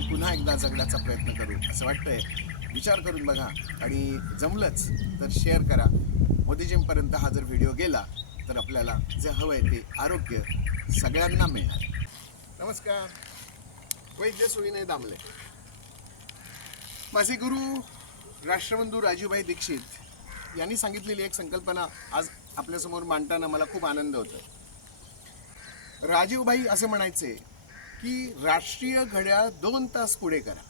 आपण पुन्हा एकदा जगण्याचा प्रयत्न करू असं वाटतंय. विचार करून बघा. आणि जमलंच तर शेअर करा. मोदीजींपर्यंत हा जर व्हिडिओ गेला तर आपल्याला जे हवं आहे ते आरोग्य सगळ्यांना मिळणार. नमस्कार. वैद्य सोयीने दामले. माझे गुरु राष्ट्रबंधू राजूभाई दीक्षित यांनी सांगितलेली एक संकल्पना आज आपल्यासमोर मांडताना मला खूप आनंद होतो राजीवभाई असे म्हणायचे की राष्ट्रीय घड्याळ दोन तास पुढे करा.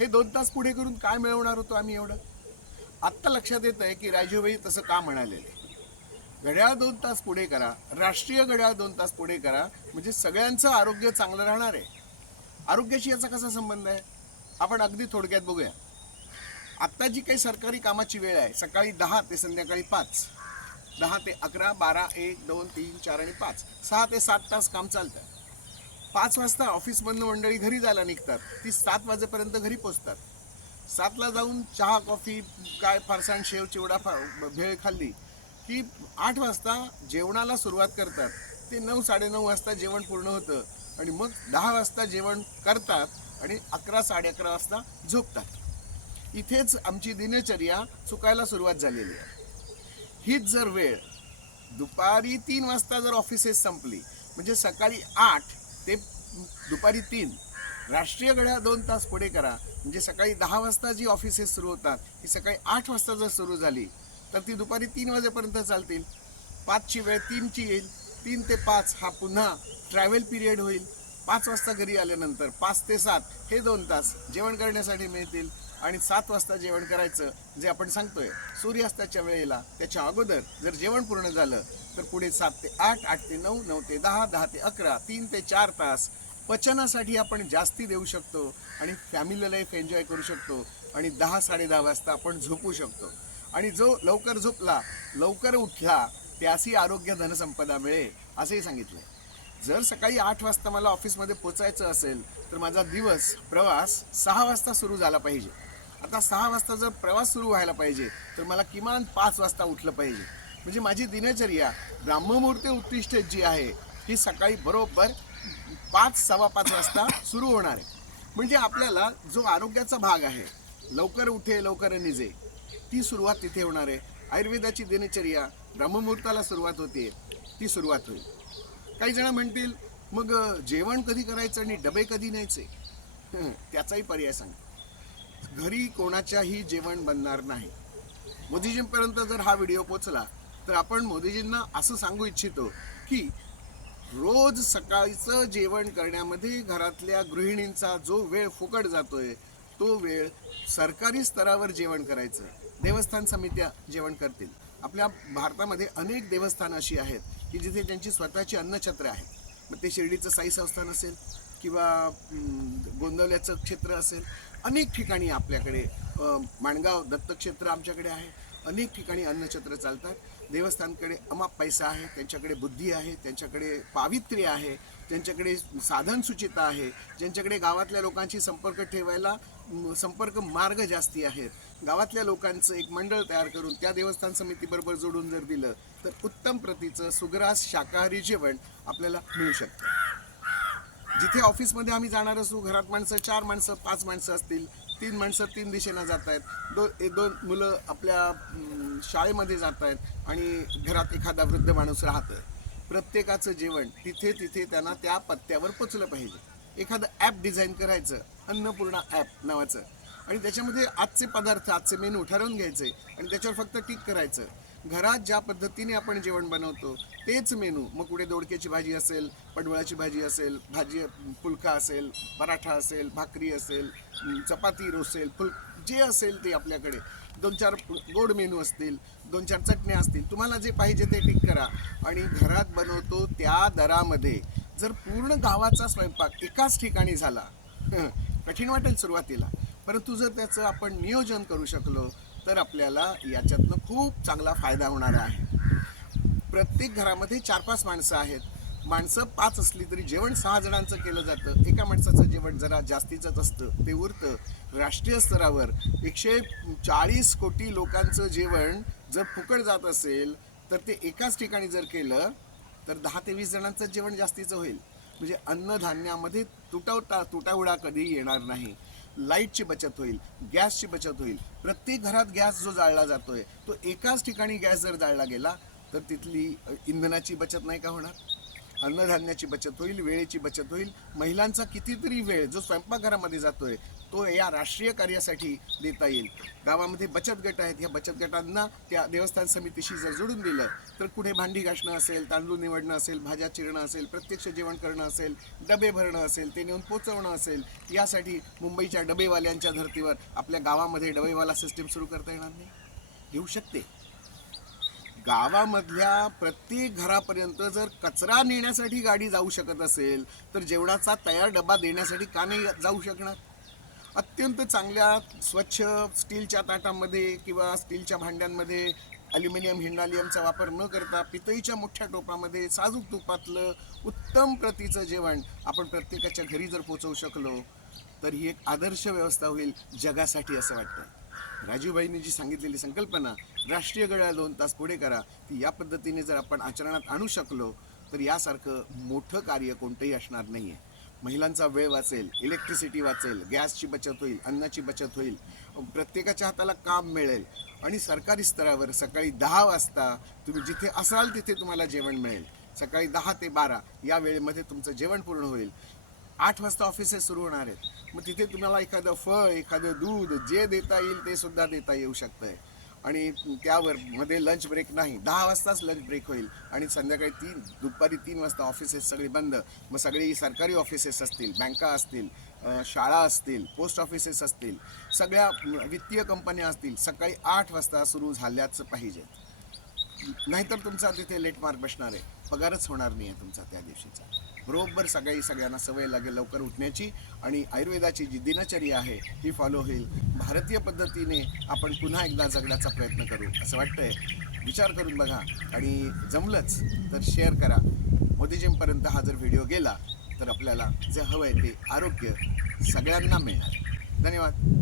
हे दोन तास पुढे करून काय मिळवणार होतो आम्ही एवढं? आत्ता लक्षात येत आहे की राजूभाई तसं का म्हणालेले? घड्याळ दोन तास पुढे करा राष्ट्रीय घड्याळ दोन तास पुढे करा म्हणजे सगळ्यांचं आरोग्य चांगलं राहणार आहे. आरोग्याशी याचा कसा संबंध आहे? आपण अगदी थोडक्यात बघूया. आत्ता जी काही सरकारी कामाची वेळ आहे सकाळी दहा ते संध्याकाळी पाच. दहा ते अकरा बारा एक दोन तीन चार आणि पाच. सहा ते सात तास काम चालतं. पाच वाजता ऑफिसमधनं मंडळी घरी जायला निघतात. ती सात वाजेपर्यंत घरी पोचतात. सातला जाऊन चहा कॉफी काय फारसाण शेव चिवडा फा भेळ खाल्ली की आठ वाजता जेवणाला सुरुवात करतात. ते नऊ साडेनऊ वाजता जेवण पूर्ण होतं आणि मग दहा वाजता जेवण करतात आणि अकरा साडे अकरा वाजता झोपतात. इथेच आमची दिनचर्या चुकायला सुरुवात झालेली आहे. हीच जर वेळ दुपारी तीन वाजता जर ऑफिसेस संपली म्हणजे सकाळी आठ ते दुपारी तीन. राष्ट्रीय घड्याळ दोन तास पुढे करा. म्हणजे सकाळी दहा वाजता जी ऑफिसेस सुरू होतात ती सकाळी आठ वाजता जर सुरू झाली तर ती दुपारी तीन वाजेपर्यंत चालतील. पाचची वेळ तीनची येईल. तीन ते पाच हा पुन्हा ट्रॅव्हल पिरियड होईल. पाच वाजता घरी आल्यानंतर पाच ते सात हे दोन तास जेवण करण्यासाठी मिळतील. आणि सात वाजता जेवण करायचं जे आपण सांगतोय. सूर्यास्ताच्या वेळेला त्याच्या अगोदर जर जेवण पूर्ण झालं तर पुढे सात ते आठ आठ ते नऊ नऊ ते दहा दहा ते अकरा तीन ते चार तास पचनासाठी आपण जास्ती देऊ शकतो आणि फॅमिली लाईफ एन्जॉय करू शकतो आणि दहा साडे दहा वाजता आपण झोपू शकतो. आणि जो लवकर झोपला लवकर उठला त्यासी आरोग्य धनसंपदा मिळेल असंही सांगितलं जर सकाळी आठ वाजता मला ऑफिसमध्ये पोचायचं असेल तर माझा दिवस प्रवास सहा वाजता सुरू झाला पाहिजे. आता सहा वाजता जर प्रवास सुरू व्हायला पाहिजे तर मला किमान पाच वाजता उठलं पाहिजे. म्हणजे माझी दिनचर्या ब्राह्ममुहूर्ते उत्तिष्ठ जी आहे ही सकाळी बरोबर पाच सव्वा पाच वाजता सुरू होणार आहे. म्हणजे आपल्याला जो आरोग्याचा भाग आहे लवकर उठे लवकर निजे ती सुरुवात तिथे होणार आहे. आयुर्वेदाची दिनचर्या ब्रह्ममुहूर्ताला सुरुवात होते ती सुरुवात होईल. काही जण म्हणतील मग जेवण कधी करायचं आणि डबे कधी न्यायचे? त्याचाही पर्याय सांग घरी कोणाच्याही जेवण बनणार नाही. मोदीजींपर्यंत जर हा व्हिडिओ पोचला तर आपण मोदीजींना असं सांगू इच्छितो की रोज सकाळचं जेवण करण्यामध्ये घरातल्या गृहिणींचा जो वेळ फुकट जातोय तो वेळ सरकारी स्तरावर जेवण करायचं. देवस्थान समित्या जेवण करतील. आपल्या भारतामध्ये अनेक देवस्थानं अशी आहेत की जिथे त्यांची स्वतःची अन्नछत्र आहेत मग ते शिर्डीचं साई संस्थान असेल किंवा गोंदवल्याचं क्षेत्र असेल. अनेक ठिकाणी आपल्याकडे माणगाव दत्तक्षेत्र आमच्याकडे आहे. अनेक ठिकाणी अन्नछत्र चालतात. देवस्थानकडे अमाप पैसा आहे त्यांच्याकडे बुद्धी आहे त्यांच्याकडे पावित्र्य आहे त्यांच्याकडे साधनसुचिता आहे ज्यांच्याकडे गावातल्या लोकांशी संपर्क ठेवायला संपर्क मार्ग जास्ती आहेत. गावातल्या लोकांचं एक मंडळ तयार करून त्या देवस्थान समितीबरोबर जोडून जर दिलं तर उत्तम प्रतीचं सुग्रास शाकाहारी जेवण आपल्याला मिळू शकतं. जिथे ऑफिसमध्ये आम्ही जाणार असू घरात माणसं चार माणसं पाच माणसं असतील तीन माणसं तीन दिशेनं जात आहेत दो एक दोन मुलं आपल्या शाळेमध्ये जात आहेत आणि घरात एखादा वृद्ध माणूस राहतं प्रत्येकाचं जेवण तिथे तिथे त्यांना त्या पत्त्यावर पोचलं पाहिजे. एखादं ॲप डिझाईन करायचं अन्नपूर्णा ॲप नावाचं. आणि त्याच्यामध्ये आजचे पदार्थ आजचे मेनू ठरवून घ्यायचे आणि त्याच्यावर फक्त टिक करायचं. घरात ज्या पद्धतीने आपण जेवण बनवतो तेच मेनू. मग कुठे दोडक्याची भाजी असेल पडवळाची भाजी असेल भाजी पुलका असेल पराठा असेल भाकरी असेल चपाती रोसेल फुल जे असेल ते आपल्याकडे. दोन चार गोड मेनू असतील दोन चार चटण्या असतील तुम्हाला जे पाहिजे ते टिक करा. आणि घरात बनवतो त्या दरामध्ये. जर पूर्ण गावाचा स्वयंपाक एकाच ठिकाणी झाला कठीण वाटेल सुरुवातीला. परंतु जर त्याचं आपण नियोजन करू शकलो तर आपल्याला याच्यातनं खूप चांगला फायदा होणार आहे. प्रत्येक घरामध्ये चार पाच माणसं आहेत. माणसं पाच असली तरी जेवण सहा जणांचं केलं जातं. एका माणसाचं जेवण जरा जास्तीचंच असतं ते उरतं. राष्ट्रीय स्तरावर एकशे चाळीस कोटी लोकांचं जेवण जर फुकट जात असेल तर ते एकाच ठिकाणी जर केलं तर दहा ते वीस जणांचं जेवण जास्तीचं होईल. म्हणजे अन्नधान्यामध्ये तुटवता तुटावडा कधी येणार नाही. लाईटची बचत होईल गॅसची बचत होईल. प्रत्येक घरात गॅस जो जाळला जातोय तो एकाच ठिकाणी गॅस जर जाळला गेला तर तिथली इंधनाची बचत नाही का होणार? अन्नधान्याची बचत होईल वेळेची बचत होईल. महिलांचा कितीतरी वेळ जो स्वयंपाकघरामध्ये जातोय तो या राष्ट्रीय कार्यासाठी देता येईल. गावामध्ये बचत गट आहेत. ह्या बचत गटांना त्या देवस्थान समितीशी जर जोडून दिलं तर कुठे भांडी घासणं असेल तांदूळ निवडणं असेल भाज्या चिरणं असेल प्रत्यक्ष जेवण करणं असेल डबे भरणं असेल ते नेऊन पोचवणं असेल यासाठी मुंबईच्या डबेवाल्यांच्या धर्तीवर आपल्या गावामध्ये डबेवाला सिस्टीम सुरू करता येणार नाही. येऊ शकते. गावामधल्या प्रत्येक घरापर्यंत जर कचरा नेण्यासाठी गाडी जाऊ शकत असेल तर जेवणाचा तयार डबा देण्यासाठी का नाही जाऊ शकणार? अत्यंत चांगल्या स्वच्छ स्टीलच्या ताटामध्ये किंवा स्टीलच्या भांड्यांमध्ये ॲल्युमिनियम हिंडालियमचा वापर न करता पितळीच्या मोठ्या टोपामध्ये साजूक तुपातलं उत्तम प्रतीचं जेवण आपण प्रत्येकाच्या घरी जर पोचवू शकलो तर ही एक आदर्श व्यवस्था होईल जगासाठी असं वाटतं. राजूबाईंनी जी सांगितलेली संकल्पना राष्ट्रीय गळ्या दोन तास पुढे करा ती या पद्धतीने जर आपण आचरणात आणू शकलो तर यासारखं मोठं कार्य कोणतंही असणार नाही आहे महिलांचा वेळ वाचेल इलेक्ट्रिसिटी वाचेल गॅसची बचत होईल अन्नाची बचत होईल प्रत्येकाच्या हाताला काम मिळेल आणि सरकारी स्तरावर सकाळी दहा वाजता तुम्ही जिथे असाल तिथे तुम्हाला जेवण मिळेल. सकाळी दहा ते बारा या वेळेमध्ये तुमचं जेवण पूर्ण होईल. आठ वाजता ऑफिसेस सुरू होणार आहेत. मग तिथे तुम्हाला एखादं फळ एखादं दूध जे देता येईल ते सुद्धा देता येऊ शकतं आहे आणि त्यावर मध्ये लंच ब्रेक नाही. दहा वाजताच लंच ब्रेक होईल. आणि संध्याकाळी तीन दुपारी तीन वाजता ऑफिसेस सगळी बंद. मग सगळी सरकारी ऑफिसेस असतील बँका असतील शाळा असतील पोस्ट ऑफिसेस असतील सगळ्या वित्तीय कंपन्या असतील सकाळी आठ वाजता सुरू झाल्याच पाहिजे नाहीतर तुमचा तिथे लेट मार्क बसणार आहे. पगारच होणार नाही आहे तुमचा त्या दिवशीचा. बरोबर सकाळी सगळ्यांना सवय लागेल लवकर उठण्याची. आणि आयुर्वेदाची जी दिनचर्या आहे ती फॉलो होईल. भारतीय पद्धतीने आपण पुन्हा एकदा जगण्याचा प्रयत्न करू असं वाटतंय. विचार करून बघा. आणि जमलंच तर शेअर करा. मोदीजींपर्यंत हा जर व्हिडिओ गेला तर आपल्याला जे हवं आहे ते आरोग्य सगळ्यांना मिळणार. धन्यवाद.